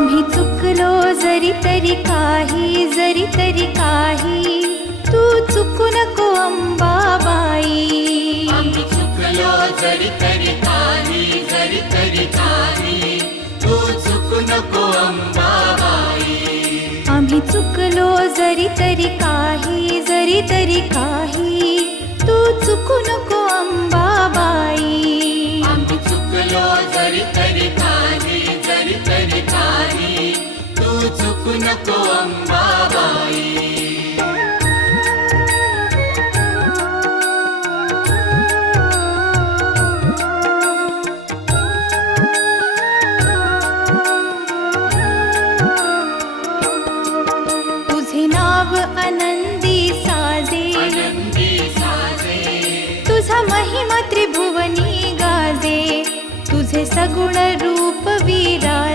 आम्ही चुकलो जरी तरी काही तू चुकू नको अंबाबाई. आम्ही चुकलो जरी तरी काही तू चुकू नको अंबाबाई. आम्ही चुकलो जरी तरी काही तू चुकू नको अंबाबाई. आम्ही चुकलो जरी तरी काही तू चुकू नको अंबाबाई. तुझे नाव आनंदी साजे, तुझा महिमा त्रिभुवनी गाजे. तुझे सगुण रूप विराजे.